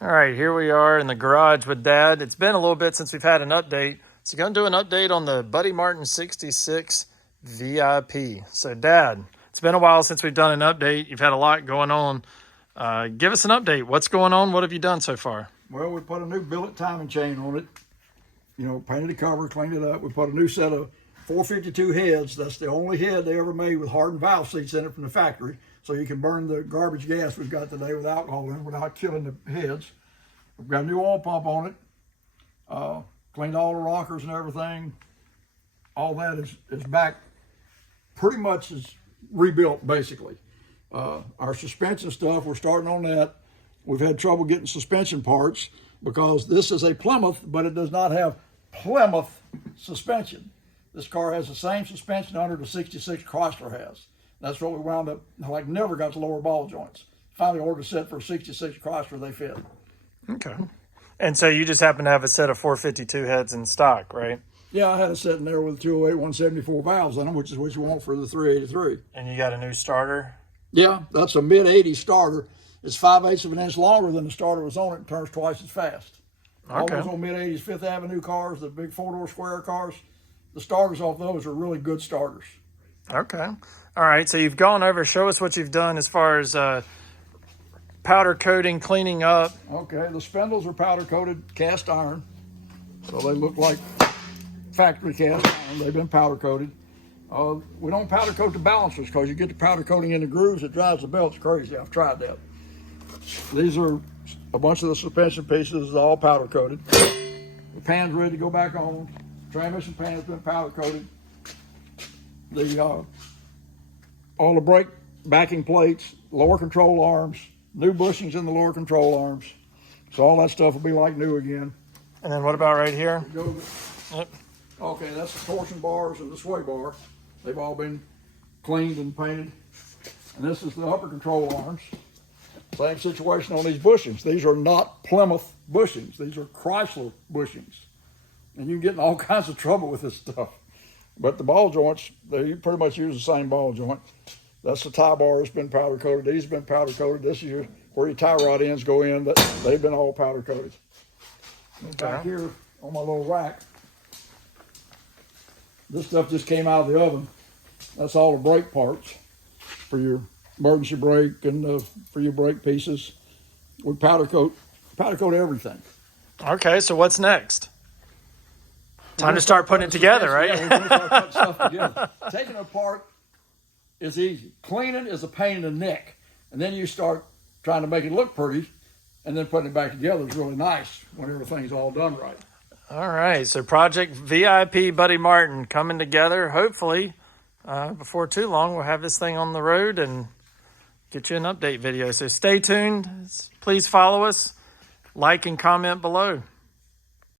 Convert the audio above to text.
All right, here we are in the garage with Dad. It's been a little bit since we've had an update. So going to do an update on the Buddy Martin 66 VIP. So Dad, it's been a while since we've done an update. You've had a lot going on. Give us an update. What's going on? What have you done so far? Well, we put a new billet timing chain on it. You know, painted the cover, cleaned it up. We put a new set of 452 heads. That's the only head they ever made with hardened valve seats in it from the factory. So you can burn the garbage gas we've got today with alcohol in it without killing the heads. We've got a new oil pump on it. Cleaned all the rockers and everything. All that is back pretty much is rebuilt basically. Our suspension stuff, we're starting on that. We've had trouble getting suspension parts because this is a Plymouth, but it does not have Plymouth suspension. This car has the same suspension under the 66 Chrysler has. That's what we wound up, like never got the lower ball joints. Finally ordered a set for a 66 Chrysler, they fit. Okay. And so you just happen to have a set of 452 heads in stock, right? Yeah, I had a set in there with 208 174 valves in them, which is what you want for the 383. And you got a new starter? Yeah, that's a mid-80 starter. It's 5/8 of an inch longer than the starter was on it and turns twice as fast. All those old mid-80s Fifth Avenue cars, the big four-door square cars, the starters off those are really good starters. Okay. All right. So you've gone over. Show us what you've done as far as powder coating, cleaning up. Okay, the spindles are powder-coated cast iron, so they look like factory cast iron. They've been powder-coated. We don't powder coat the balancers because you get the powder coating in the grooves, it drives the belts crazy. I've tried that. These are a bunch of the suspension pieces, all powder coated. The pan's ready to go back on. Transmission pan has been powder coated. All the brake backing plates, lower control arms, new bushings in the lower control arms. So all that stuff will be like new again. And then what about right here? Yep. Okay, that's the torsion bars and the sway bar. They've all been cleaned and painted. And this is the upper control arms. Same situation on these bushings. These are not Plymouth bushings. These are Chrysler bushings. And you get in all kinds of trouble with this stuff. But the ball joints, they pretty much use the same ball joint. That's the tie bar that's been powder coated. These have been powder coated. This is where your tie rod ends go in. They've been all powder coated. Okay. Back here on my little rack, this stuff just came out of the oven. That's all the brake parts for your emergency brake and for your brake pieces. We powder coat everything. Okay, so what's next? Time to start putting it together, right? Yeah, we're going to start putting stuff together. Taking it apart is easy. Cleaning is a pain in the neck. And then you start trying to make it look pretty, and then putting it back together is really nice when everything's all done right. All right, so Project VIP Buddy Martin coming together. Hopefully, before too long, we'll have this thing on the road and get you an update video. So stay tuned. Please follow us, like and comment below.